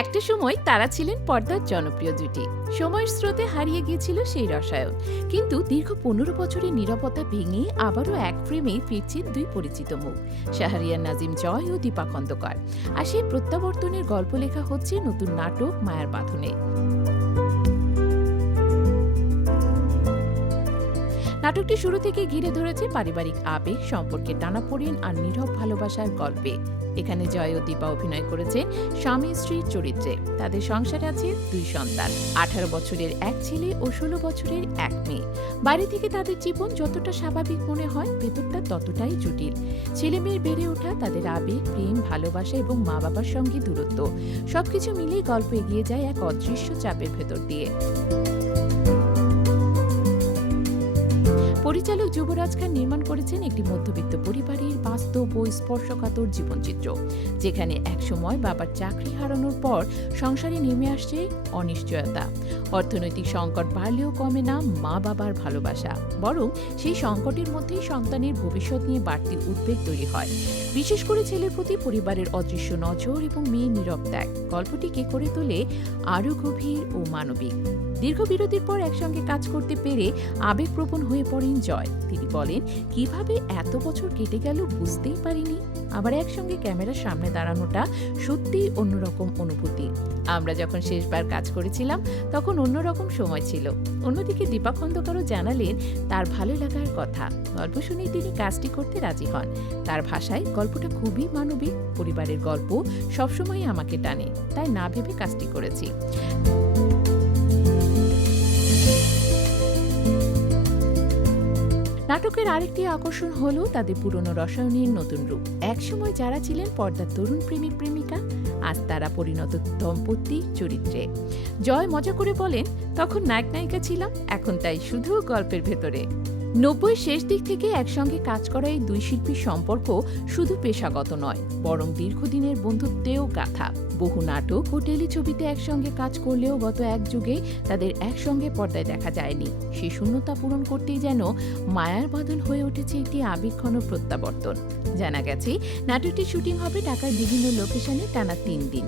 একটা সময় তারা ছিলেন পর্দার জনপ্রিয় জুটি। সময়ের স্রোতে হারিয়ে গিয়েছিল সেই রসায়ন, কিন্তু দীর্ঘ ১৫ বছরের নীরবতা ভেঙে আবারও এক ফ্রেমে ফিরছেন দুই পরিচিত মুখ, শাহরিয়ার নাজিম জয় ও দীপা খন্দকার। আর সেই প্রত্যাবর্তনের গল্প লেখা হচ্ছে নতুন নাটক মায়ার বাঁধনে। নাটকটি শুরু থেকে ঘিরে ধরেছে পারিবারিক আবেগ, সম্পর্কের টানাপোড়েন আর নীরব ভালোবাসার গল্পে। এখানে জয় ও দীপা অভিনয় করেছেন স্বামী স্ত্রীর চরিত্রে। তাদের সংসারে আছে দুই সন্তান, ১৮ বছরের এক ছেলে ও ১৬ বছরের এক মেয়ে। বাইরে থেকে তাদের জীবন যতটা স্বাভাবিক মনে হয়, ভেতরটা ততটাই জটিল। ছেলে মেয়ের বেড়ে ওঠা, তাদের আবেগ, প্রেম, ভালোবাসা এবং মা বাবার সঙ্গে দূরত্ব, সবকিছু মিলিয়ে গল্প এগিয়ে যায় এক অদৃশ্য চাপের ভেতর দিয়ে। পরিচালক যুবরাজ খান নির্মাণ করেছেন একটি মধ্যবিত্ত পরিবারের বাস্তব ও স্পর্শকাতর জীবনচিত্র, যেখানে একসময় বাবার চাকরি হারানোর পর সংসারে নেমে আসছে অনিশ্চয়তা। অর্থনৈতিক সংকট বাড়লেও কমে না মা বাবার ভালোবাসা, বরং সেই সংকটের মধ্যেই সন্তানের ভবিষ্যৎ নিয়ে বাড়তি উদ্বেগ তৈরি হয়। বিশেষ করে ছেলের প্রতি পরিবারের অদৃশ্য নজর এবং মেয়ের নীরব ত্যাগ গল্পটিকে করে তোলে আরও গভীর ও মানবিক। দীর্ঘ বিরতির পর একসঙ্গে কাজ করতে পেরে আবেগপ্রবণ হয়ে পড়েন জয়। তিনি বলেন, কিভাবে এত বছর কেটে গেল বুঝতেই পারিনি। আবার একসঙ্গে ক্যামেরার সামনে দাঁড়ানোটা সত্যিই অন্যরকম অনুভূতি। আমরা যখন শেষবার কাজ করেছিলাম তখন অন্যরকম সময় ছিল। অন্যদিকে দীপা খন্দকারও জানালেন তার ভালো লাগার কথা। গল্প শুনে তিনি কাজটি করতে রাজি হন। তার ভাষায় গল্পটা খুবই মানবিক, পরিবারের গল্প সবসময় আমাকে টানে, তাই না ভেবে কাজটি করেছি। নাটকের আরেকটি আকর্ষণ হলো তাদের পুরনো রসায়নের নতুন রূপ। একসময় যারা ছিলেন পর্দার তরুণ প্রেমিক প্রেমিকা, আজ তারা পরিণত দম্পতি চরিত্রে। জয় মজা করে বলেন, তখন নায়ক নায়িকা ছিলাম, এখন তাই শুধু গল্পের ভেতরে। ৯০ শেষ দিক থেকে একসঙ্গে কাজ করা এই দুই শিল্পীর সম্পর্ক শুধু পেশাগত নয়, বরং দীর্ঘদিনের বন্ধুত্বেও গাথা। বহু নাটক ও টেলিছবিতে একসঙ্গে কাজ করলেও গত এক যুগে তাদের একসঙ্গে পর্দায় দেখা যায়নি। সেই শূন্যতা পূরণ করতেই যেন মায়ার বাঁধন হয়ে উঠেছে একটি আবেগঘন প্রত্যাবর্তন। জানা গেছে, নাটকটির শুটিং হবে ঢাকার বিভিন্ন লোকেশনে টানা ৩ দিন।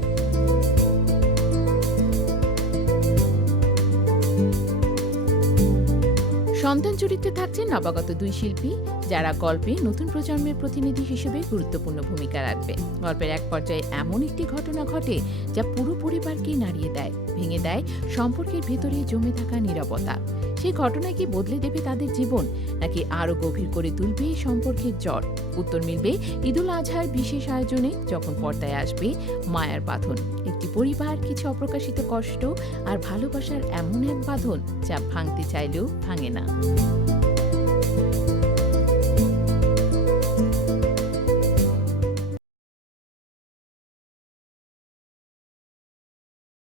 সন্তান চরিত্রে থাকছেন নবাগত দুই শিল্পী, যারা গল্পে নতুন প্রজন্মের প্রতিনিধি হিসেবে গুরুত্বপূর্ণ ভূমিকা রাখবে। গল্পের এক পর্যায়ে এমন একটি ঘটনা ঘটে যা পুরো পরিবারকেই নাড়িয়ে দেয়, ভেঙে দেয় সম্পর্কের ভেতরে জমে থাকা নীরবতা। সেই ঘটনা কি বদলে দেবে তাদের জীবন, নাকি আরও গভীর করে তুলবে এই সম্পর্কের জট? উত্তর মিলবে ঈদুল আজহার বিশেষ আয়োজনে, যখন পর্দায় আসবে মায়ার বাঁধন। একটি পরিবার, কিছু অপ্রকাশিত কষ্ট আর ভালোবাসার এমন এক বাঁধন যা ভাঙতে চাইলেও ভাঙে না।